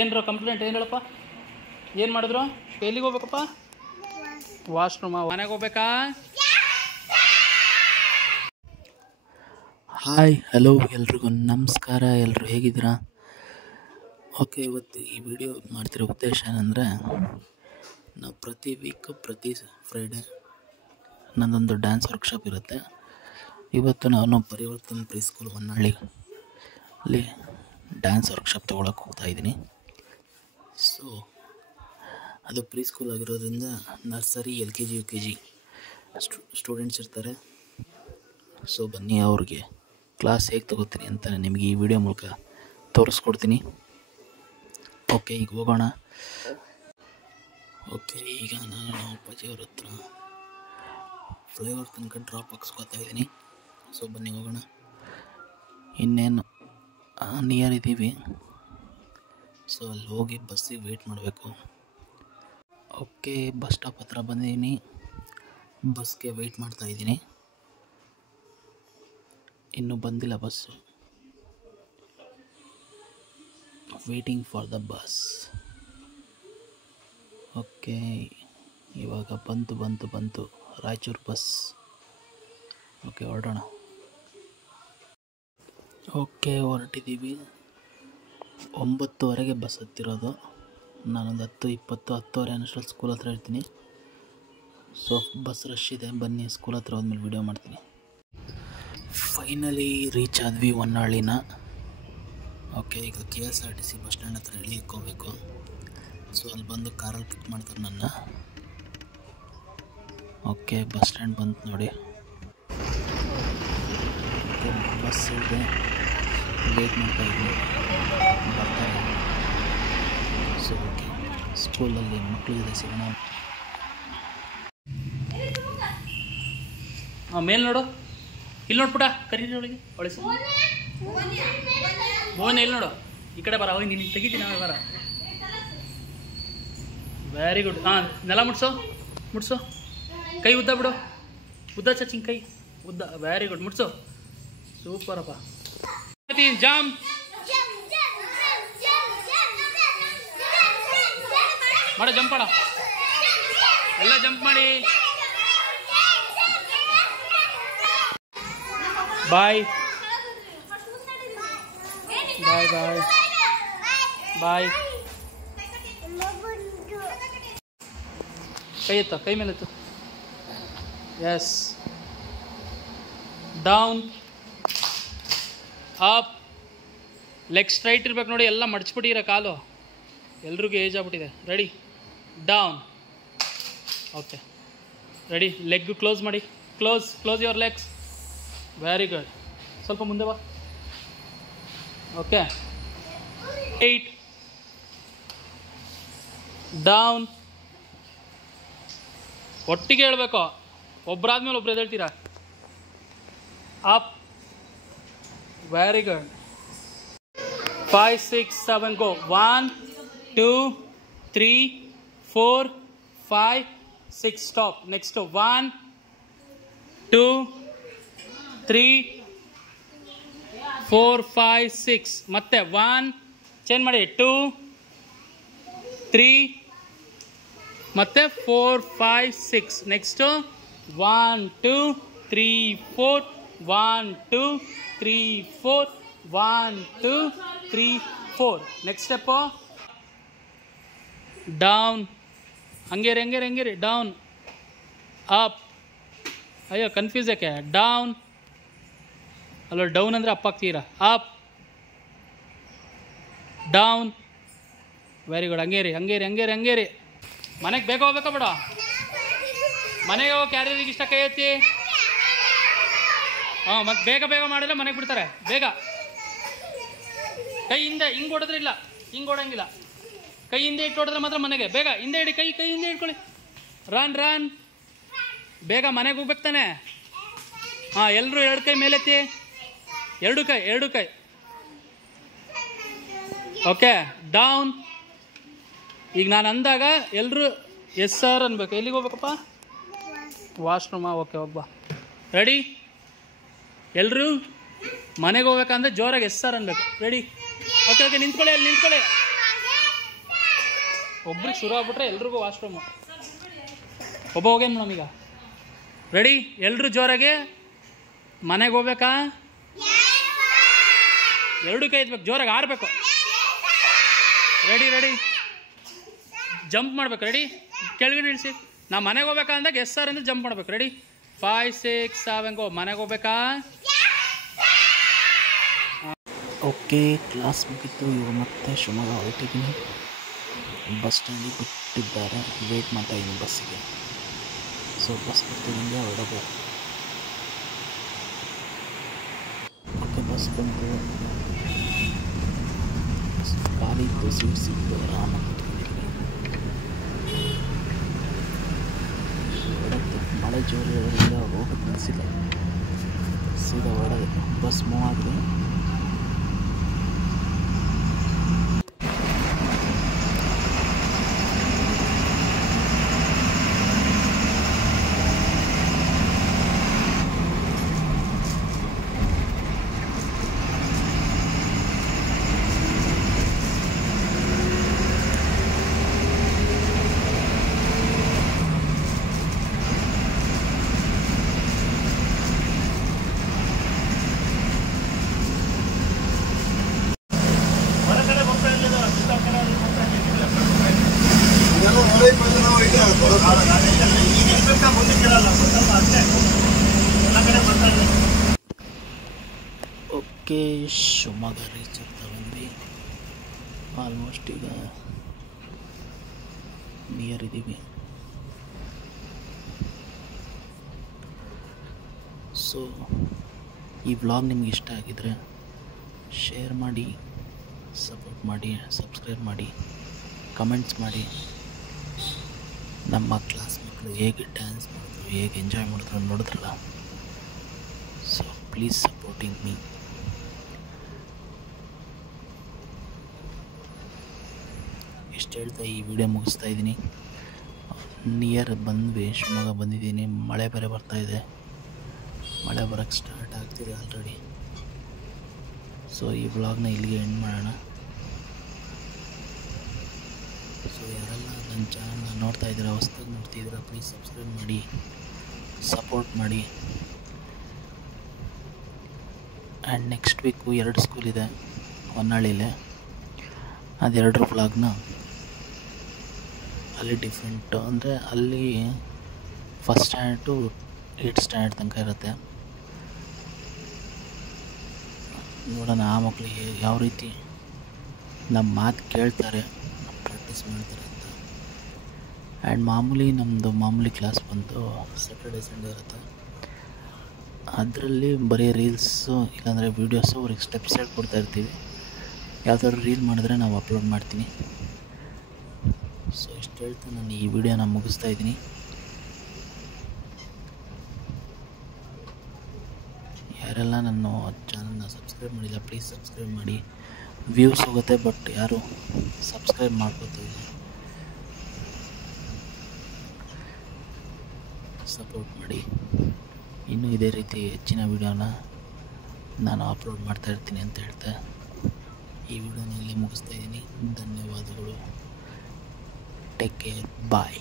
ಏನರ ಕಂಪ್ಲೇಂಟ್ ಏನು ಹೇಳಪ್ಪ? ಏನು ಮಾಡಿದ್ರು? ಎಲ್ಲಿಗೆ ಹೋಗ್ಬೇಕಪ್ಪ? ವಾಶ್ರೂಮ. ಮನೆಗೆ ಹೋಗ್ಬೇಕಾ? ಹಾಯ್ ಹಲೋ ಎಲ್ರಿಗೂ ನಮಸ್ಕಾರ. ಎಲ್ಲರೂ ಹೇಗಿದ್ದೀರಾ? ಓಕೆ, ಇವತ್ತು ಈ ವಿಡಿಯೋ ಮಾಡ್ತಿರೋ ಉದ್ದೇಶ ಏನಂದರೆ, ನಾವು ಪ್ರತಿ ವೀಕ್ ಪ್ರತಿ ಫ್ರೈಡೇ ನನ್ನೊಂದು ಡ್ಯಾನ್ಸ್ ವರ್ಕ್ಶಾಪ್ ಇರುತ್ತೆ. ಇವತ್ತು ನಾನು Parivartan pre school ಹೊನ್ನಾಳಿಯಲ್ಲಿ dance workshop ತೊಗೊಳಕ್ಕೆ ಹೋಗ್ತಾಯಿದ್ದೀನಿ. ಸೊ ಅದು ಪ್ರೀ ಸ್ಕೂಲ್ ಆಗಿರೋದ್ರಿಂದ ನರ್ಸರಿ, LKG, UKG ಸ್ಟೂಡೆಂಟ್ಸ್ ಇರ್ತಾರೆ. ಸೊ ಬನ್ನಿ, ಅವ್ರಿಗೆ ಕ್ಲಾಸ್ ಹೇಗೆ ತಗೋತೀನಿ ಅಂತ ನಿಮಗೆ ಈ ವಿಡಿಯೋ ಮೂಲಕ ತೋರಿಸ್ಕೊಡ್ತೀನಿ. ಓಕೆ, ಈಗ ಹೋಗೋಣ. ಓಕೆ, ಈಗ ನಾನು ಅಪ್ಪಾಜಿಯವ್ರ ಹತ್ರ ಫ್ಲೈಓವರ್ ತನಕ ಡ್ರಾಪ್ ಹಾಕ್ಸ್ಕೊತಾ ಇದ್ದೀನಿ. ಸೊ ಬನ್ನಿ ಹೋಗೋಣ. ಇನ್ನೇನು ನಿಯರ್ ಇದ್ದೀವಿ. ಸೊ ಅಲ್ಲಿ ಹೋಗಿ ಬಸ್ಸಿಗೆ ವೆಯ್ಟ್ ಮಾಡಬೇಕು. ಓಕೆ, ಬಸ್ ಸ್ಟಾಪ್ ಹತ್ರ ಬಂದಿದ್ದೀನಿ. ಬಸ್ಗೆ ವೆಯ್ಟ್ ಮಾಡ್ತಾಯಿದ್ದೀನಿ. ಇನ್ನೂ ಬಂದಿಲ್ಲ bus. Waiting for the bus. Okay, ಇವಾಗ ಬಂತು ರಾಯಚೂರು ಬಸ್. ಓಕೆ, ಹೊರಡೋಣ. ಓಕೆ, ಹೊರಟಿದ್ದೀವಿ. 9:30ಗೆ ಬಸ್ ಹತ್ತಿರೋದು. ನಾನೊಂದು 10:20, 10:30 ಅನ್ನೋಷ್ಟರಲ್ಲಿ ಸ್ಕೂಲ್ ಹತ್ರ ಇರ್ತೀನಿ. ಸೊ ಬಸ್ ರಶ್ ಇದೆ. ಬನ್ನಿ, ಸ್ಕೂಲ್ ಹತ್ರ ಹೋದ್ಮೇಲೆ ವಿಡಿಯೋ ಮಾಡ್ತೀನಿ. ಫೈನಲಿ ರೀಚ್ ಆದ್ವಿ ಹೊನ್ನಾಳಿನ. ಓಕೆ, ಈಗ KSRTC ಬಸ್ ಸ್ಟ್ಯಾಂಡ್ ಹತ್ರ ಇಳಿಯೋಕ್ಕೋಗ್ಬೇಕು. ಸೊ ಅಲ್ಲಿ ಬಂದು ಕಾರಲ್ಲಿ ಪಿಕ್ ಮಾಡ್ತಾರೆ ನನ್ನ. ಓಕೆ, ಬಸ್ ಸ್ಟ್ಯಾಂಡ್ ಬಂತು ನೋಡಿ. ಬಸ್ ಇದೆ, ವೇಟ್ ಮಾಡ್ತಾಯಿದ್ವಿ, ಬರ್ತಾರೆ. ಸೊ ಓಕೆ, ಸ್ಕೂಲಲ್ಲಿ ಮಕ್ಕಳಿಗೆ ಸಿಗೋಣ. ಮೇಲೆ ನೋಡು, ಇಲ್ಲಿ ನೋಡ್ಬಿಟ್ಟ ಕರೀರಿ ಒಳಗೆ. ಒಳಗೆ ಮೋಹನ್ ಎಲ್ಲಿ ನೋಡು, ಈ ಕಡೆ ಬರ. ಹೋಗಿ ನೀನು ತೆಗಿತೀನಿ, ಬರ. Very good. ಹಾಂ, ನೆಲ ಮುಟ್ಸು. ಕೈ ಉದ್ದ ಬಿಡು, ಉದ್ದ ಚಚಿಂಗ್ ಕೈ ಉದ್ದ. ವೆರಿ ಗುಡ್, ಮುಟ್ಸು. ಸೂಪರಪ್ಪ. ಜಾಮ್. ಮಾಡ, ಜಂಪ್ ಮಾಡ, ಎಲ್ಲ ಜಂಪ್ ಮಾಡಿ. ಬಾಯ್ ಬಾಯ್ ಬಾಯ್ ಬಾಯ್. ಕೈ ಎತ್ತ, ಕೈ ಮೇಲೆ ಎತ್ತು. Yes. Down, up. Leg straight ಇರ್ಬೇಕು ನೋಡಿ. ಎಲ್ಲ ಮಡ್ಚ್ಬಿಟ್ಟಿರ ಕಾಲು. ಎಲ್ರಿಗೂ ಏಜ್ ಆಗ್ಬಿಟ್ಟಿದೆ. Ready, down. Okay, ready. Leg close ಮಾಡಿ. Close your legs. Very good. ಸ್ವಲ್ಪ ಮುಂದೆ ಬಾ. Okay, 8 down. ಒಟ್ಟಿಗೆ ಹೇಳ್ಬೇಕು, ಒಬ್ಬರಾದ್ಮೇಲೆ ಒಬ್ರು ಎದ್ದೇಳ್ತೀರಾ. Up. Very good. 5 6 7 go. 1 2 3 4 5 6 stop. Next 1 2 3 4 5 6. ಮತ್ತೆ 1 ಚೇಂಜ್ ಮಾಡಿ. 2 3 ಮತ್ತೆ 4 5 6. Next 1 2 3 4 1 2 3 4 1 2 3 4. Next step down. Hungary. Down, up. ಅಯ್ಯೋ, ಕನ್ಫ್ಯೂಸ್ ಯಾಕೆ? ಡೌನ್ ಅಲ್ಲ, ಡೌನ್ ಅಂದರೆ ಅಪ್ ಆಗ್ತೀರಾ. Up, down. Very good. Hungary. ಮನೆಗೆ ಬೇಗ ಹೋಗ್ಬೇಕಾ ಬೇಡ? ಮನೆಗೆ ಹೋಗಿ ಕ್ಯಾರಿಯರಿಗೆ ಇಷ್ಟ ಕೈ ಎತ್ತಿ. ಹಾಂ, ಮತ್ತೆ ಬೇಗ ಮಾಡಿದ್ರೆ ಮನೆಗೆ ಬಿಡ್ತಾರೆ. ಬೇಗ ಕೈ ಹಿಂದೆ ಹಿಂಗೆ ಹೊಡೆದ್ರೆ ಇಲ್ಲ, ಹಿಂಗೆ ಹೊಡಂಗಿಲ್ಲ. ಕೈ ಹಿಂದೆ ಇಟ್ಟು ಹೊಡೆದ್ರೆ ಮಾತ್ರ ಮನೆಗೆ. ಬೇಗ ಹಿಂದೆ ಇಡಿ, ಕೈ ಹಿಂದೆ ಇಟ್ಕೊಳ್ಳಿ. ರನ್. ಬೇಗ ಮನೆಗೆ ಹೋಗ್ಬೇಕು ತಾನೆ. ಹಾಂ, ಎಲ್ಲರೂ 2 ಕೈ ಮೇಲೆತ್ತಿ. 2 ಕೈ. Okay, down. ಈಗ ನಾನು ಅಂದಾಗ ಎಲ್ಲರೂ ಎಸ್ ಸರ್ ಅನ್ಬೇಕು. ಎಲ್ಲಿಗೆ ಹೋಗ್ಬೇಕಪ್ಪ? ವಾಶ್ರೂಮ. ಓಕೆ, ಹೋಗ್ಬಾ. ರೆಡಿ. ಎಲ್ಲರೂ ಮನೆಗೆ ಹೋಗ್ಬೇಕಂದ್ರೆ ಜೋರಾಗಿ ಎಸ್ ಸರ್ ಅನ್ಬೇಕು. ರೆಡಿ. ಓಕೆ, ನಿಂತ್ಕೊಳ್ಳಿ. ಒಬ್ರಿಗೆ ಶುರು ಆಗ್ಬಿಟ್ರೆ ಎಲ್ರಿಗೂ ವಾಶ್ರೂಮು. ಒಬ್ಬ ಹೋಗೇನು ಮೇಡಮ್ ಈಗ? ರೆಡಿ? ಎಲ್ಲರೂ ಜೋರಾಗಿ ಮನೆಗೆ ಹೋಗ್ಬೇಕಾ? ಎರಡು ಕೈ ಎತ್ಬೇಕು, ಜೋರಾಗಿ ಆಡಬೇಕು. ರೆಡಿ? ಜಂಪ್ ಮಾಡ್ಬೇಕು. ರೆಡಿ? ಕೆಳಗಡೆ ಇಳಿಸಿ. ನಾ ಮನೆಗೆ ಹೋಗ್ಬೇಕಾ ಅಂದಾಗ ಎಸ್ ಸರ್ ಅಂದ್ರೆ ಜಂಪ್ ಮಾಡ್ಬೇಕು. ರೆಡಿ? 5 6 7 ಗೋ. ಮನೆಗೆ ಹೋಗ್ಬೇಕಾ? ಓಕೆ, ಕ್ಲಾಸ್ ಮುಗಿತು. ಇವಾಗ ಮತ್ತೆ ಶಿವಮೊಗ್ಗ ಹೊರಟಿದ್ದೀನಿ. ಬಸ್ ಸ್ಟ್ಯಾಂಡಿಗೆ ಬಿಟ್ಟಿದ್ದಾರೆ, ವೇಟ್ ಮಾಡ್ತಾ ಇದ್ದೀನಿ ಬಸ್ಸಿಗೆ. ಸೊ ಬಸ್ ಬರ್ತಿದ್ದಂಗೆ ಹೊರಡಬೇಕು. ಓಕೆ, ಬಸ್ ಬಂತು. ಖಾಲಿ ಇತ್ತು, ಸೀಟ್ ಸಿಕ್ತು, ಆರಾಮಾಗಿ ಕೂತ್ಕೊಂಡಿದ್ದೀನಿ. ಹೊರಡ್ತು. ಮಳೆ ಜೋರಿಂದ ಹೋಗೋದು ನಿಲ್ಲಿಸಿಲ್ಲ, ಸೀದಾ ಹೊರಡೋದು. ಬಸ್ ಮೂವ್ ಆಗಿದೆ. ಓಕೆ, ಶಿವಮೊಗ್ಗ ರೀಚ್ ಆಗ್ತಾ ಬಂದ್ವಿ. ಆಲ್ಮೋಸ್ಟ್ ಈಗ ನಿಯರ್ ಇದ್ದೀವಿ. ಸೊ ಈ ವ್ಲಾಗ್ ನಿಮ್ಗೆ ಇಷ್ಟ ಆಗಿದ್ರೆ ಶೇರ್ ಮಾಡಿ, ಸಪೋರ್ಟ್ ಮಾಡಿ, ಸಬ್ಸ್ಕ್ರೈಬ್ ಮಾಡಿ, ಕಮೆಂಟ್ಸ್ ಮಾಡಿ. ನಮ್ಮ ಕ್ಲಾಸ್ ಮಕ್ಕಳು ಹೇಗೆ ಡ್ಯಾನ್ಸ್ ಮಾಡಿದ್ರು, ಹೇಗೆ ಎಂಜಾಯ್ ಮಾಡಿದ್ರು ನೋಡಿದ್ರಲ್ಲ. So please supporting me. ಇಷ್ಟು ಹೇಳ್ತಾ ಈ ವಿಡಿಯೋ ಮುಗಿಸ್ತಾ ಇದ್ದೀನಿ. ನಿಯರ್ ಬಂದ್ವಿ, ಶಿವಮೊಗ್ಗ ಬಂದಿದ್ದೀನಿ. ಮಳೆ ಬೇರೆ ಬರ್ತಾಯಿದೆ, ಮಳೆ ಬರೋಕ್ಕೆ ಸ್ಟಾರ್ಟ್ ಆಗ್ತಿದೆ ಆಲ್ರೆಡಿ. ಸೊ ಈ ವ್ಲಾಗ್ನ ಇಲ್ಲಿಗೆ ಎಂಡ್ ಮಾಡೋಣ. ಸೊ ಯಾರೆಲ್ಲ ನನ್ನ ಚಾನಲ್ನ ನೋಡ್ತಾ ಇದ್ದೀರಾ, ಹೊಸ್ದಾಗಿ ನೋಡ್ತಿದ್ದೀರಾ, ಪ್ಲೀಸ್ ಸಬ್ಸ್ಕ್ರೈಬ್ ಮಾಡಿ, ಸಪೋರ್ಟ್ ಮಾಡಿ. ಆ್ಯಂಡ್ ನೆಕ್ಸ್ಟ್ ವೀಕು 2 ಸ್ಕೂಲ್ ಇದೆ ಹೊನ್ನಾಳಿಲೆ. ಅದೆರಡರ ವ್ಲಾಗ್ನ ಅಲ್ಲಿ ಡಿಫ್ರೆಂಟು, ಅಂದರೆ ಅಲ್ಲಿ first standard to 8th standard ತನಕ ಇರುತ್ತೆ. ನೋಡೋಣ ಆ ಮಕ್ಕಳಿಗೆ ಯಾವ ರೀತಿ ನಮ್ಮ ಮಾತು ಕೇಳ್ತಾರೆ, ಪ್ರಾಕ್ಟೀಸ್ ಮಾಡ್ತಾರೆ ಅಂತ. ಆ್ಯಂಡ್ ಮಾಮೂಲಿ ಕ್ಲಾಸ್ ಬಂದು ಸ್ಯಾಟರ್ಡೆ ಸಂಡೇ ಇರುತ್ತೆ. ಅದರಲ್ಲಿ ಬರೀ ರೀಲ್ಸು ಇಲ್ಲಾಂದರೆ ವೀಡಿಯೋಸು ಅವ್ರಿಗೆ ಸ್ಟೆಪ್ಸ್ ಹೇಳ್ಕೊಡ್ತಾ ಇರ್ತೀವಿ. ಯಾವುದಾದ್ರು ರೀಲ್ ಮಾಡಿದ್ರೆ ನಾವು ಅಪ್ಲೋಡ್ ಮಾಡ್ತೀನಿ. ಸೊ ಇಷ್ಟು ಹೇಳ್ತಾ ನಾನು ಈ ವಿಡಿಯೋನ ಮುಗಿಸ್ತಾ ಇದ್ದೀನಿ. ಯಾರೆಲ್ಲ ನನ್ನ ಚಾನಲ್ನ ಸಬ್ಸ್ಕ್ರೈಬ್ ಮಾಡಿಲ್ಲ, ಪ್ಲೀಸ್ ಸಬ್ಸ್ಕ್ರೈಬ್ ಮಾಡಿ. ವ್ಯೂಸ್ ಹೋಗುತ್ತೆ, ಬಟ್ ಯಾರು ಸಬ್ಸ್ಕ್ರೈಬ್ ಮಾಡ್ಕೋತೀವಿ. ಸಪೋರ್ಟ್ ಮಾಡಿ. ಇನ್ನೂ ಇದೇ ರೀತಿ ಹೆಚ್ಚಿನ ವಿಡಿಯೋನ ನಾನು ಅಪ್ಲೋಡ್ ಮಾಡ್ತಾ ಇರ್ತೀನಿ ಅಂತ ಹೇಳ್ತಾ ಈ ವಿಡಿಯೋನ ಇಲ್ಲಿ ಮುಗಿಸ್ತಾ ಇದ್ದೀನಿ. ಧನ್ಯವಾದಗಳು. ಟೇಕ್ ಕೇರ್, ಬಾಯ್.